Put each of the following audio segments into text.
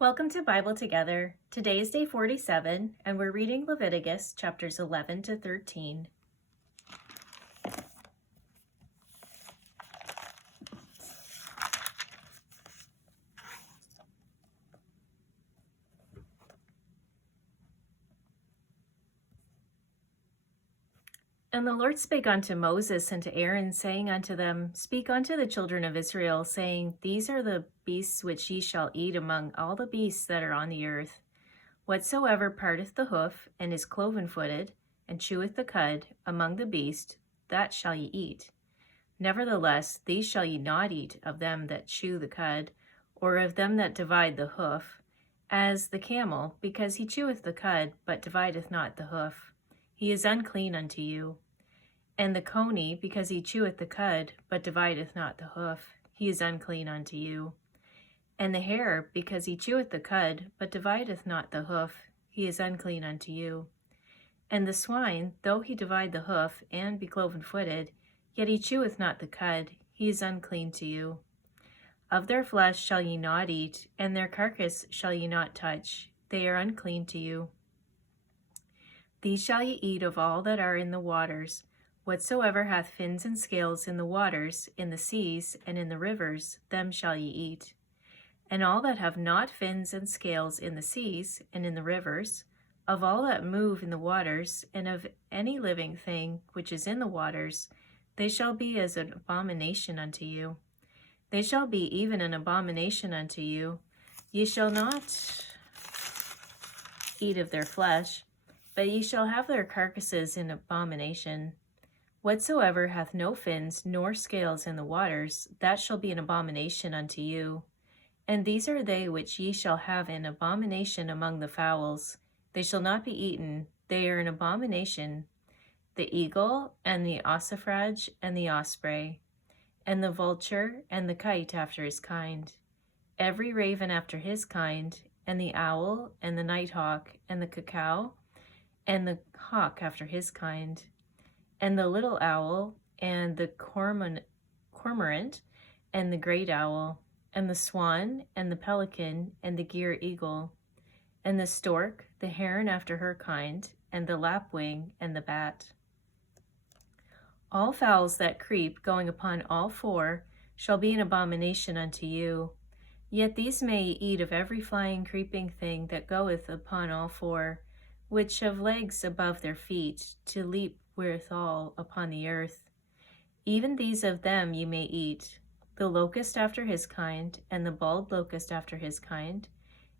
Welcome to Bible Together. Today is day 47, and we're reading Leviticus chapters 11 to 13. And the Lord spake unto Moses and to Aaron, saying unto them, Speak unto the children of Israel, saying, These are the beasts which ye shall eat among all the beasts that are on the earth. Whatsoever parteth the hoof, and is cloven-footed, and cheweth the cud among the beasts, that shall ye eat. Nevertheless, these shall ye not eat of them that chew the cud, or of them that divide the hoof, as the camel, because he cheweth the cud, but divideth not the hoof. He is unclean unto you. And the coney, because he cheweth the cud, but divideth not the hoof, he is unclean unto you. And the hare, because he cheweth the cud, but divideth not the hoof, he is unclean unto you. And the swine, though he divide the hoof, and be cloven-footed, yet he cheweth not the cud, he is unclean to you. Of their flesh shall ye not eat, and their carcass shall ye not touch, they are unclean to you. These shall ye eat of all that are in the waters. Whatsoever hath fins and scales in the waters, in the seas, and in the rivers, them shall ye eat. And all that have not fins and scales in the seas, and in the rivers, of all that move in the waters, and of any living thing which is in the waters, they shall be as an abomination unto you. They shall be even an abomination unto you. Ye shall not eat of their flesh, but ye shall have their carcasses in abomination. Whatsoever hath no fins nor scales in the waters, that shall be an abomination unto you. And these are they which ye shall have in abomination among the fowls. They shall not be eaten, they are an abomination. The eagle, and the ossifrage, and the osprey, and the vulture, and the kite after his kind, every raven after his kind, and the owl, and the nighthawk, and the cuckoo, and the hawk after his kind, and the little owl, and the cormorant, and the great owl, and the swan, and the pelican, and the gier eagle, and the stork, the heron after her kind, and the lapwing, and the bat. All fowls that creep, going upon all four, shall be an abomination unto you. Yet these may ye eat of every flying creeping thing that goeth upon all four, which have legs above their feet, to leap withal upon the earth. Even these of them ye may eat, the locust after his kind, and the bald locust after his kind,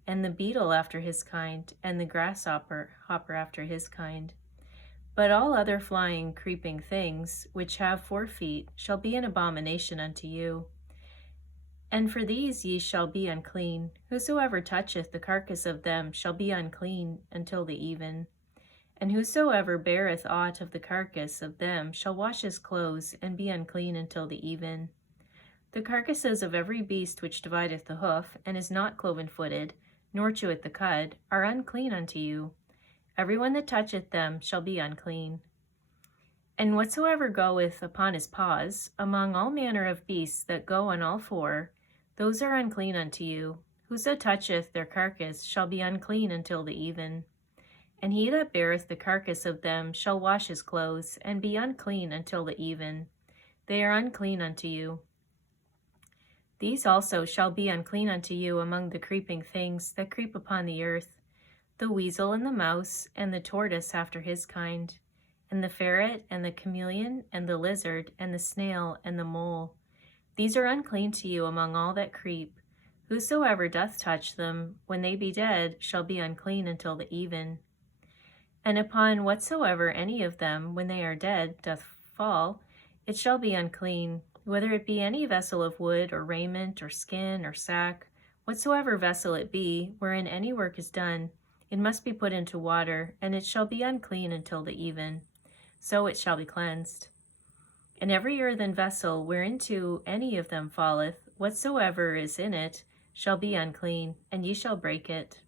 and the beetle after his kind, and the grasshopper after his kind. But all other flying creeping things, which have 4 feet, shall be an abomination unto you. And for these ye shall be unclean. Whosoever toucheth the carcass of them shall be unclean until the even. And whosoever beareth aught of the carcass of them shall wash his clothes, and be unclean until the even. The carcasses of every beast which divideth the hoof, and is not cloven-footed, nor cheweth the cud, are unclean unto you. Every one that toucheth them shall be unclean. And whatsoever goeth upon his paws, among all manner of beasts that go on all four, those are unclean unto you. Whoso toucheth their carcass shall be unclean until the even. And he that beareth the carcass of them shall wash his clothes, and be unclean until the even. They are unclean unto you. These also shall be unclean unto you among the creeping things that creep upon the earth, the weasel and the mouse, and the tortoise after his kind, and the ferret, and the chameleon, and the lizard, and the snail, and the mole. These are unclean to you among all that creep. Whosoever doth touch them, when they be dead, shall be unclean until the even. And upon whatsoever any of them, when they are dead, doth fall, it shall be unclean, whether it be any vessel of wood, or raiment, or skin, or sack, whatsoever vessel it be, wherein any work is done, it must be put into water, and it shall be unclean until the even. So it shall be cleansed. And every earthen vessel whereinto any of them falleth, whatsoever is in it, shall be unclean, and ye shall break it.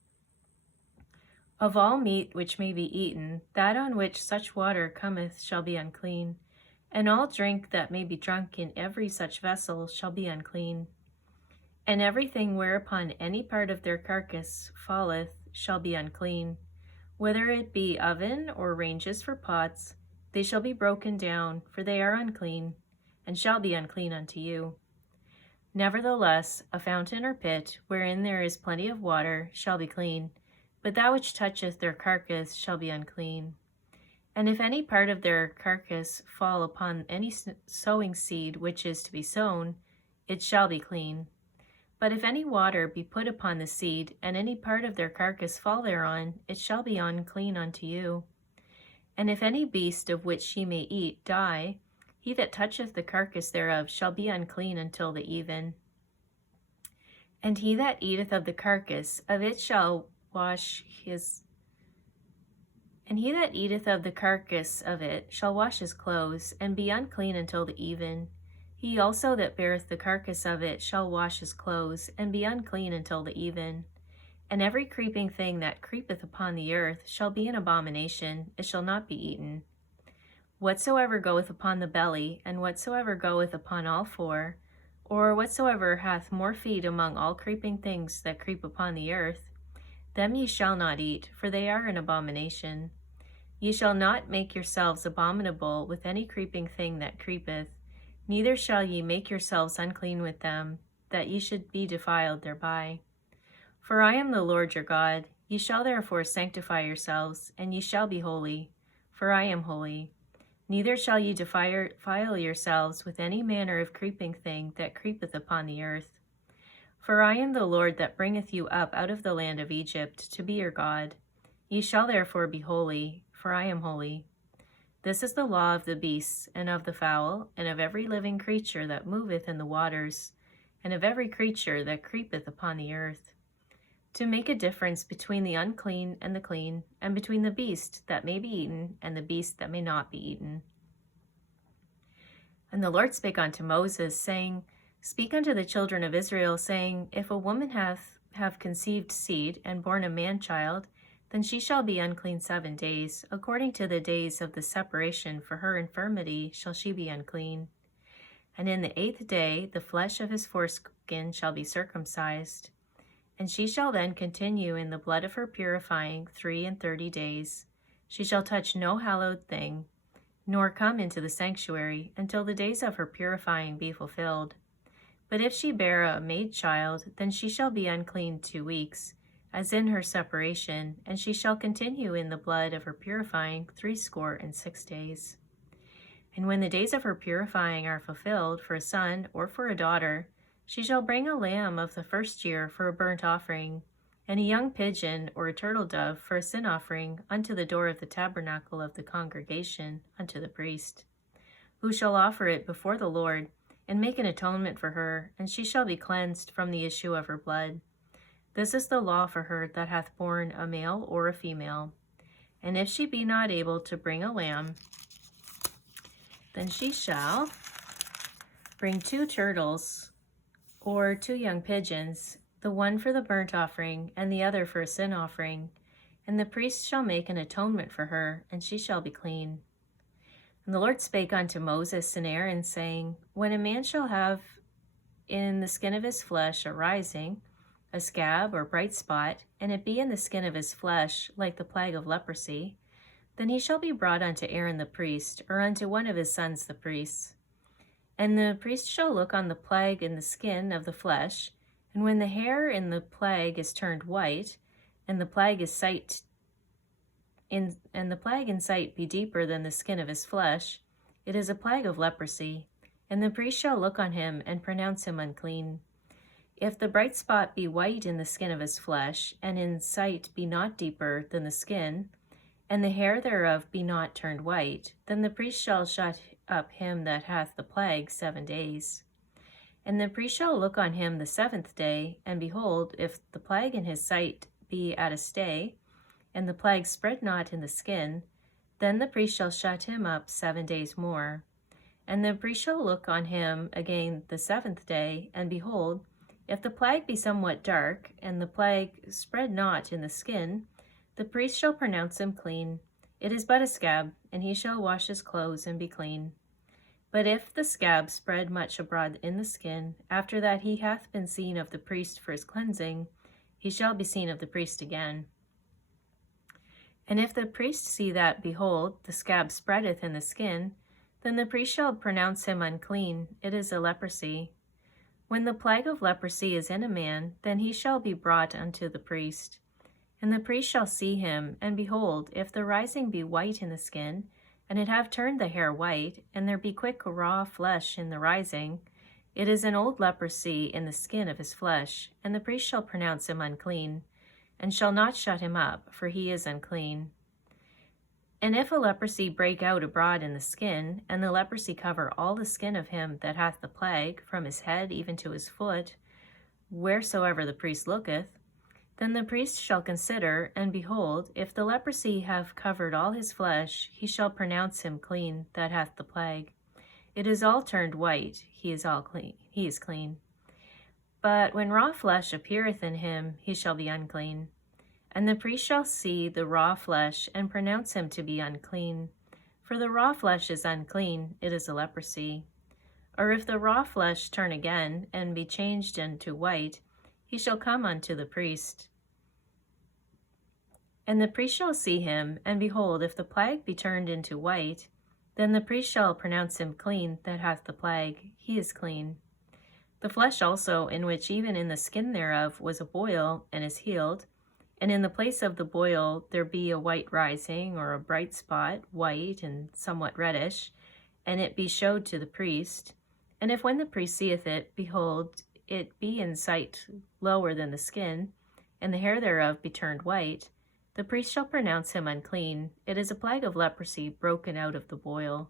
Of all meat which may be eaten, that on which such water cometh shall be unclean, and all drink that may be drunk in every such vessel shall be unclean. And everything whereupon any part of their carcass falleth shall be unclean, whether it be oven or ranges for pots, they shall be broken down, for they are unclean, and shall be unclean unto you. Nevertheless, a fountain or pit, wherein there is plenty of water, shall be clean, but that which toucheth their carcass shall be unclean. And if any part of their carcass fall upon any sowing seed which is to be sown, it shall be clean. But if any water be put upon the seed, and any part of their carcass fall thereon, it shall be unclean unto you. And if any beast of which ye may eat die, he that toucheth the carcass thereof shall be unclean until the even. And he that eateth of the carcass of it shall wash his clothes, and be unclean until the even. He also that beareth the carcass of it shall wash his clothes, and be unclean until the even. And every creeping thing that creepeth upon the earth shall be an abomination, it shall not be eaten. Whatsoever goeth upon the belly, and whatsoever goeth upon all four, or whatsoever hath more feet among all creeping things that creep upon the earth, them ye shall not eat, for they are an abomination. Ye shall not make yourselves abominable with any creeping thing that creepeth, neither shall ye make yourselves unclean with them, that ye should be defiled thereby. For I am the Lord your God. Ye shall therefore sanctify yourselves, and ye shall be holy, for I am holy. Neither shall ye defile yourselves with any manner of creeping thing that creepeth upon the earth. For I am the Lord that bringeth you up out of the land of Egypt to be your God. Ye shall therefore be holy, for I am holy. This is the law of the beasts, and of the fowl, and of every living creature that moveth in the waters, and of every creature that creepeth upon the earth, to make a difference between the unclean and the clean, and between the beast that may be eaten and the beast that may not be eaten. And the Lord spake unto Moses, saying, Speak unto the children of Israel, saying, If a woman have conceived seed, and born a man-child, then she shall be unclean 7 days. According to the days of the separation for her infirmity shall she be unclean. And in the 8th day the flesh of his foreskin shall be circumcised. And she shall then continue in the blood of her purifying 33 days. She shall touch no hallowed thing, nor come into the sanctuary, until the days of her purifying be fulfilled. But if she bear a maid child, then she shall be unclean 2 weeks, as in her separation, and she shall continue in the blood of her purifying 66 days. And when the days of her purifying are fulfilled for a son or for a daughter, she shall bring a lamb of the first year for a burnt offering, and a young pigeon or a turtle dove for a sin offering unto the door of the tabernacle of the congregation unto the priest, who shall offer it before the Lord, and make an atonement for her, and she shall be cleansed from the issue of her blood. This is the law for her that hath borne a male or a female. And if she be not able to bring a lamb, then she shall bring 2 turtles or 2 young pigeons, the one for the burnt offering, and the other for a sin offering. And the priest shall make an atonement for her, and she shall be clean. And the Lord spake unto Moses and Aaron, saying, When a man shall have in the skin of his flesh a rising, a scab or bright spot, and it be in the skin of his flesh, like the plague of leprosy, then he shall be brought unto Aaron the priest, or unto one of his sons the priests. And the priest shall look on the plague in the skin of the flesh, and when the hair in the plague is turned white, and the plague in sight be deeper than the skin of his flesh, it is a plague of leprosy, and the priest shall look on him and pronounce him unclean. If the bright spot be white in the skin of his flesh, and in sight be not deeper than the skin, and the hair thereof be not turned white, then the priest shall shut up him that hath the plague 7 days. And the priest shall look on him the 7th day, and behold, if the plague in his sight be at a stay, and the plague spread not in the skin, then the priest shall shut him up 7 days more. And the priest shall look on him again the 7th day, and behold, if the plague be somewhat dark, and the plague spread not in the skin, the priest shall pronounce him clean. It is but a scab, and he shall wash his clothes and be clean. But if the scab spread much abroad in the skin, after that he hath been seen of the priest for his cleansing, he shall be seen of the priest again. And if the priest see that, behold, the scab spreadeth in the skin, then the priest shall pronounce him unclean. It is a leprosy. When the plague of leprosy is in a man, then he shall be brought unto the priest. And the priest shall see him, and behold, if the rising be white in the skin, and it have turned the hair white, and there be quick raw flesh in the rising, it is an old leprosy in the skin of his flesh, and the priest shall pronounce him unclean, and shall not shut him up, for he is unclean. And if a leprosy break out abroad in the skin, and the leprosy cover all the skin of him that hath the plague, from his head even to his foot, wheresoever the priest looketh, then the priest shall consider, and behold, if the leprosy have covered all his flesh, he shall pronounce him clean that hath the plague. It is all turned white, he is clean. But when raw flesh appeareth in him, he shall be unclean. And the priest shall see the raw flesh, and pronounce him to be unclean. For the raw flesh is unclean, it is a leprosy. Or if the raw flesh turn again, and be changed into white, he shall come unto the priest. And the priest shall see him, and behold, if the plague be turned into white, then the priest shall pronounce him clean that hath the plague, he is clean. The flesh also, in which even in the skin thereof was a boil, and is healed, and in the place of the boil there be a white rising, or a bright spot, white and somewhat reddish, and it be showed to the priest. And if when the priest seeth it, behold, it be in sight lower than the skin, and the hair thereof be turned white, the priest shall pronounce him unclean. It is a plague of leprosy broken out of the boil.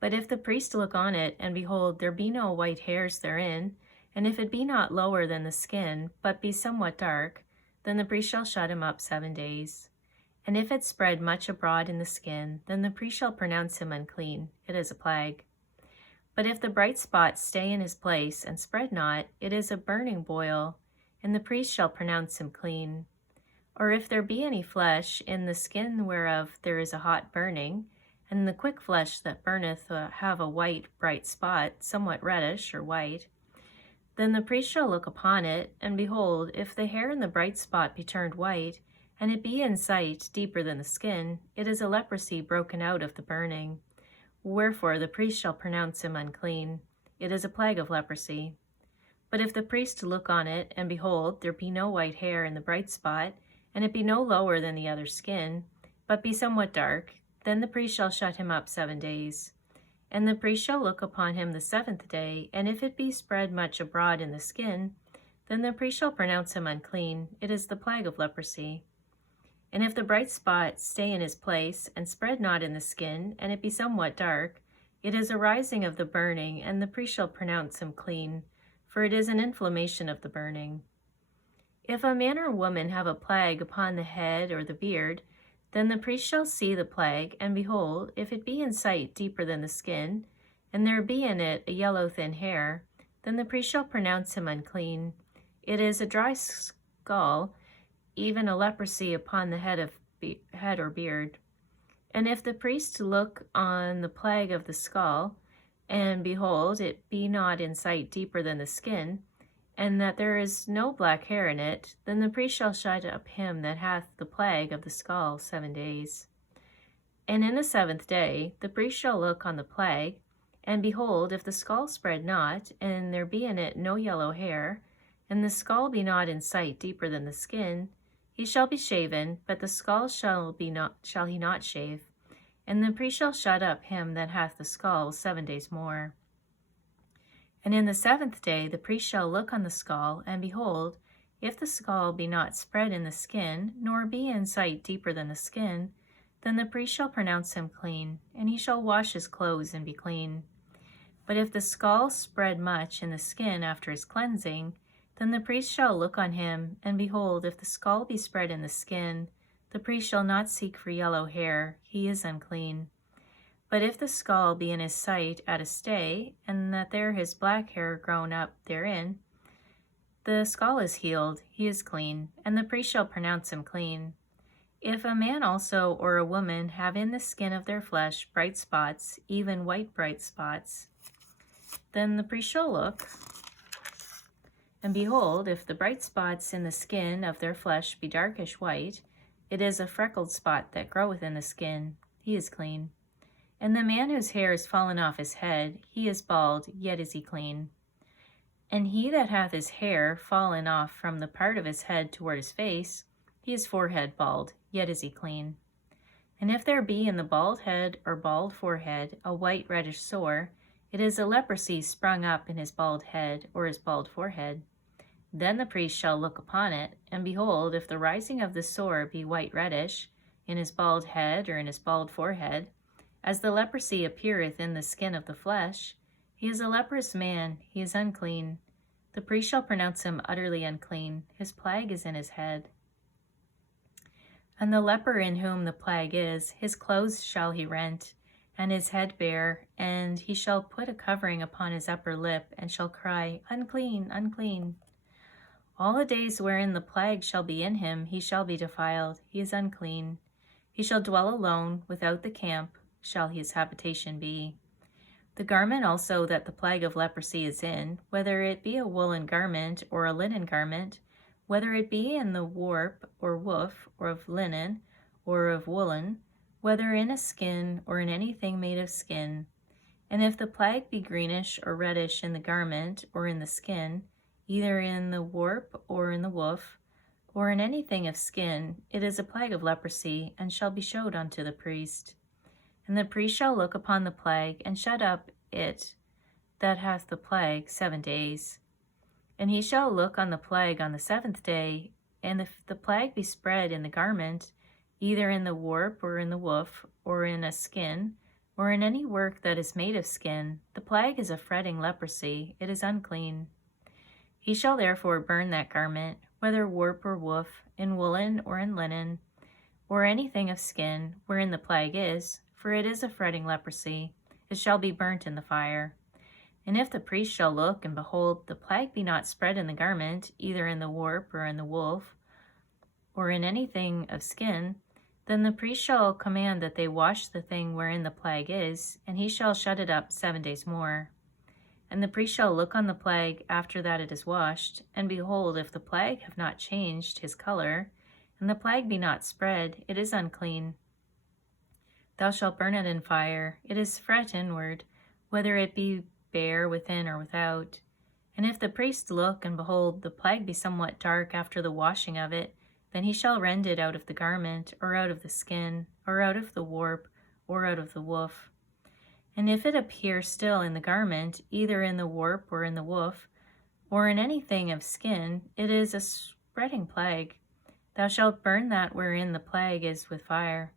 But if the priest look on it, and behold, there be no white hairs therein, and if it be not lower than the skin, but be somewhat dark, then the priest shall shut him up 7 days. And if it spread much abroad in the skin, then the priest shall pronounce him unclean. It is a plague. But if the bright spot stay in his place, and spread not, it is a burning boil, and the priest shall pronounce him clean. Or if there be any flesh in the skin whereof there is a hot burning, and the quick flesh that burneth have a white bright spot, somewhat reddish or white, then the priest shall look upon it, and behold, if the hair in the bright spot be turned white, and it be in sight deeper than the skin, it is a leprosy broken out of the burning. Wherefore the priest shall pronounce him unclean. It is a plague of leprosy. But if the priest look on it, and behold, there be no white hair in the bright spot, and it be no lower than the other skin, but be somewhat dark, then the priest shall shut him up 7 days. And the priest shall look upon him the 7th day, and if it be spread much abroad in the skin, then the priest shall pronounce him unclean. It is the plague of leprosy. And if the bright spot stay in his place, and spread not in the skin, and it be somewhat dark, it is a rising of the burning, and the priest shall pronounce him clean, for it is an inflammation of the burning. If a man or woman have a plague upon the head or the beard, then the priest shall see the plague, and behold, if it be in sight deeper than the skin, and there be in it a yellow thin hair, then the priest shall pronounce him unclean. It is a dry skull, even a leprosy upon the head or beard. And if the priest look on the plague of the skull, and behold, it be not in sight deeper than the skin, and that there is no black hair in it, then the priest shall shut up him that hath the plague of the skull 7 days. And in the 7th day the priest shall look on the plague, and behold, if the skull spread not, and there be in it no yellow hair, and the skull be not in sight deeper than the skin, he shall be shaven, but the skull shall he not shave. And the priest shall shut up him that hath the skull 7 days more. And in the 7th day the priest shall look on the skull, and behold, if the skull be not spread in the skin, nor be in sight deeper than the skin, then the priest shall pronounce him clean, and he shall wash his clothes and be clean. But if the skull spread much in the skin after his cleansing, then the priest shall look on him, and behold, if the skull be spread in the skin, the priest shall not seek for yellow hair, he is unclean. But if the skull be in his sight at a stay, and that there his black hair grown up therein, the skull is healed, he is clean, and the priest shall pronounce him clean. If a man also or a woman have in the skin of their flesh bright spots, even white bright spots, then the priest shall look, and behold, if the bright spots in the skin of their flesh be darkish white, it is a freckled spot that groweth in the skin, he is clean. And the man whose hair is fallen off his head, he is bald, yet is he clean. And he that hath his hair fallen off from the part of his head toward his face, he is forehead bald, yet is he clean. And if there be in the bald head or bald forehead a white reddish sore, it is a leprosy sprung up in his bald head or his bald forehead. Then the priest shall look upon it, and behold, if the rising of the sore be white reddish, in his bald head or in his bald forehead, as the leprosy appeareth in the skin of the flesh, he is a leprous man, he is unclean. The priest shall pronounce him utterly unclean, his plague is in his head. And the leper in whom the plague is, his clothes shall he rent, and his head bare, and he shall put a covering upon his upper lip, and shall cry, Unclean, unclean. All the days wherein the plague shall be in him, he shall be defiled, he is unclean. He shall dwell alone, without the camp shall his habitation be. The garment also that the plague of leprosy is in, whether it be a woolen garment or a linen garment, whether it be in the warp or woof, or of linen, or of woolen, whether in a skin or in anything made of skin. And if the plague be greenish or reddish in the garment or in the skin, either in the warp or in the woof, or in anything of skin, it is a plague of leprosy, and shall be showed unto the priest. And the priest shall look upon the plague, and shut up it that hath the plague 7 days. And he shall look on the plague on the 7th day, and if the plague be spread in the garment, either in the warp or in the woof, or in a skin, or in any work that is made of skin, the plague is a fretting leprosy, it is unclean. He shall therefore burn that garment, whether warp or woof, in woolen or in linen, or anything of skin, wherein the plague is, for it is a fretting leprosy, it shall be burnt in the fire. And if the priest shall look, and behold, the plague be not spread in the garment, either in the warp or in the woof, or in anything of skin, then the priest shall command that they wash the thing wherein the plague is, and he shall shut it up 7 days more. And the priest shall look on the plague after that it is washed, and behold, if the plague have not changed his color, and the plague be not spread, it is unclean. Thou shalt burn it in fire, it is fret inward, whether it be bare within or without. And if the priest look, and behold, the plague be somewhat dark after the washing of it, then he shall rend it out of the garment, or out of the skin, or out of the warp, or out of the woof. And if it appear still in the garment, either in the warp or in the woof, or in anything of skin, it is a spreading plague. Thou shalt burn that wherein the plague is with fire.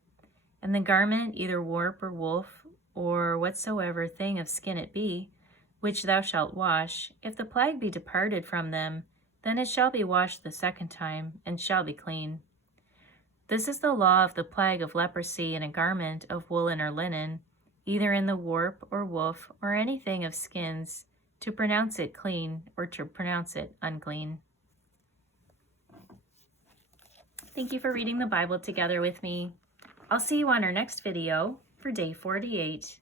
And the garment, either warp or woof, or whatsoever thing of skin it be, which thou shalt wash, if the plague be departed from them, then it shall be washed the 2nd time, and shall be clean. This is the law of the plague of leprosy in a garment of woolen or linen, either in the warp or woof, or anything of skins, to pronounce it clean, or to pronounce it unclean. Thank you for reading the Bible together with me. I'll see you on our next video for day 48.